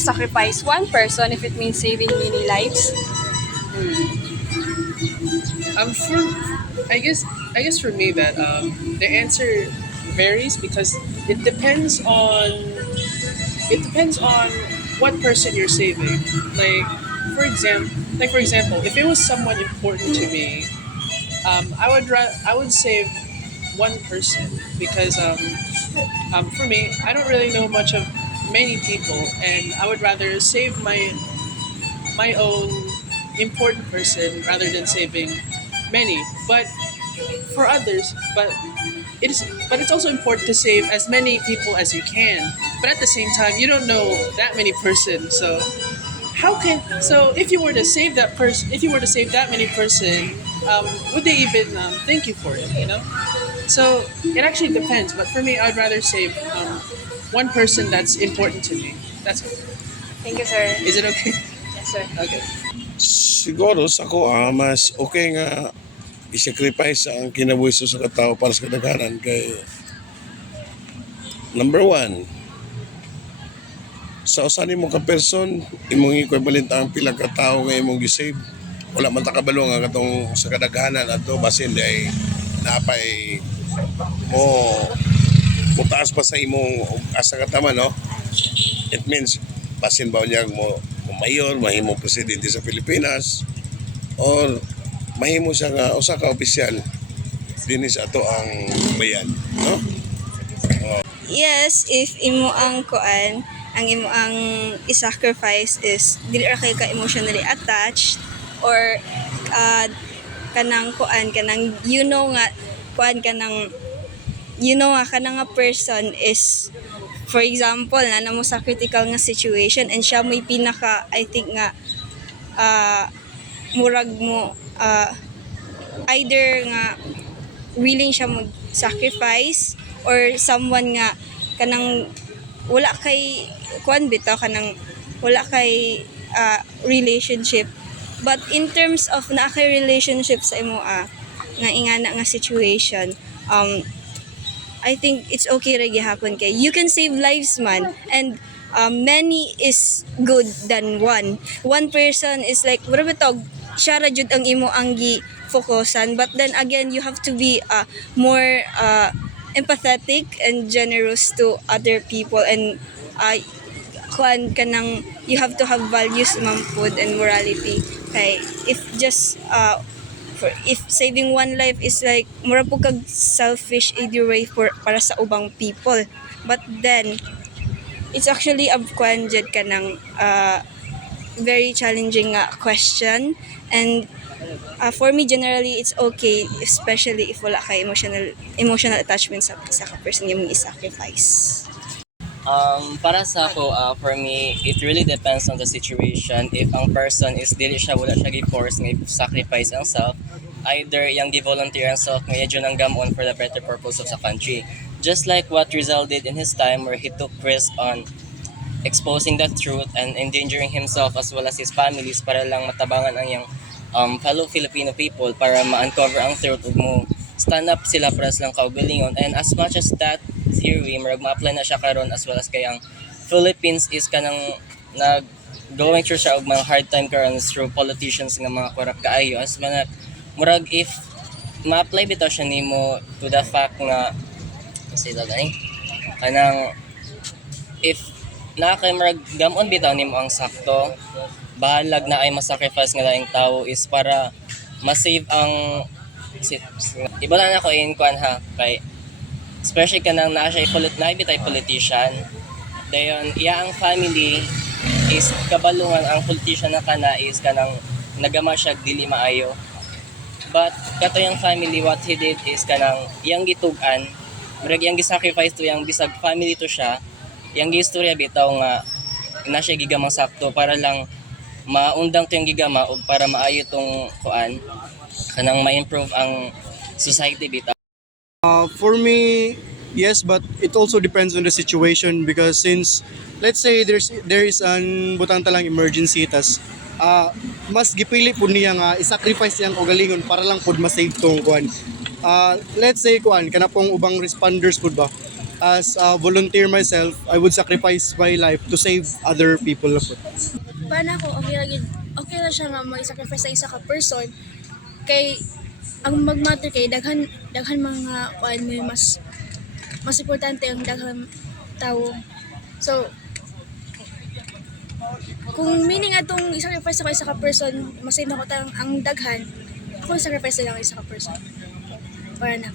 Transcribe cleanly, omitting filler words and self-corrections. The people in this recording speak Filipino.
sacrifice one person if it means saving many lives? For I guess for me that the answer varies because it depends on it depends on what person you're saving. Like for example, if it was someone important to me, I would save one person because for me I don't really know much of many people, and I would rather save my own important person rather than saving many. But for others, but it's also important to save as many people as you can. But at the same time, you don't know that many person, so if you were to save that person, if you were to save that many person, would they even thank you for it? You know. So it actually depends. But for me, I'd rather save one person that's important to me. That's it. Thank you, sir. Is it okay? Yes, sir. Okay. Siguro sa ko, mas okay nga i-sacrifice ang kinabuhi sa katao para sa kadaghanan kay number one, sa usan nimo ka person, imong equivalent ang pila ka tawo nga imong gisave. Wala man ta kabalo nga katong sa kadaghanan ato basin day napay mo mutaas pa sa imong asa katama, no? It means basin ba niya mo mayor, mahimo presidente sa Pilipinas, or mahimo siya nga usa ka opisyal dinhi sa ato ang bayan, no? Yes, if imo ang kuan, ang imo ang i-sacrifice is dili ra kay ka emotionally attached or kanang kuan kanang nga kuan kanang nga kanang nga person is, for example na mo sa critical nga situation and siya may pinaka I think nga murag mo either nga willing siya mag sacrifice or someone nga kanang wala kay kuan bitaw kanang wala kay relationship, but in terms of na kay relationship sa imo nga ingana nga situation, I think it's okay ra gihapon kay you can save lives man, and many is good than one. One person is like wala bitog siya ra jud ang imo ang gi-focusan, but then again you have to be more empathetic and generous to other people, and kuan kanang you have to have values man pud and morality kay if just if saving one life is like mura po kag selfish either way para sa ubang people, but then it's actually a kuan jud kanang very challenging question, and for me generally it's okay, especially if wala kay emotional attachment sa person yung i-sacrifice. Para sa ako, for me, it really depends on the situation. If ang person is wala siya gi-force nga sacrifice ang self, either yang gi-volunteer ang self nga yun ang gamon for the better purpose of the country. Just like what Rizal did in his time where he took risk on exposing the truth and endangering himself as well as his families para lang matabangan ang yang fellow Filipino people para ma-uncover ang truth ug mo stand up sila para silang kaugalingon. And as much as that theory marag ma-apply na siya karon as well as kayang Philippines is kanang going through siya og mga hard time karon through politicians nga mga corrupt kaayo, as man murag if ma-apply bitaw siya nimo to the fact nga kasi kanang if na kay marag gamon bitaw nimo ang sakto, bahalag na ay masacrifice nga laing tao is para ma-save ang iba na ako in kuan ha kay especially kanang naa siya bitay politician dayon iya ang family is kabalungan ang politician na kana is kanang nagama siya dili maayo, but kato yung family what he did is kanang iyang gitugan murag iyang gisacrifice to yang bisag family to siya, iyang gistorya bitaw nga na siya gigamang sakto para lang maundang to yung gigama o para maayo tong kuan kanang ma-improve ang society bitaw. For me, yes, but it also depends on the situation because since let's say there is an butang talang emergency tas mas gipili pud niya nga i-sacrifice yang ugalingon para lang pud ma-save tong kuan. Let's say kuan kana pong ubang responders pud ba. as a volunteer myself, I would sacrifice my life to save other people na po. Para ako, okay lang siya nga mag-sacrifice sa isa ka person. Kay, ang mag-matter kay, daghan mga kuan mo yung mas importante ang daghan tao. So, kung meaning atong i-sacrifice ako isa ka person, masay na ko ang daghan, ako sacrifice na lang isa ka person. Para na.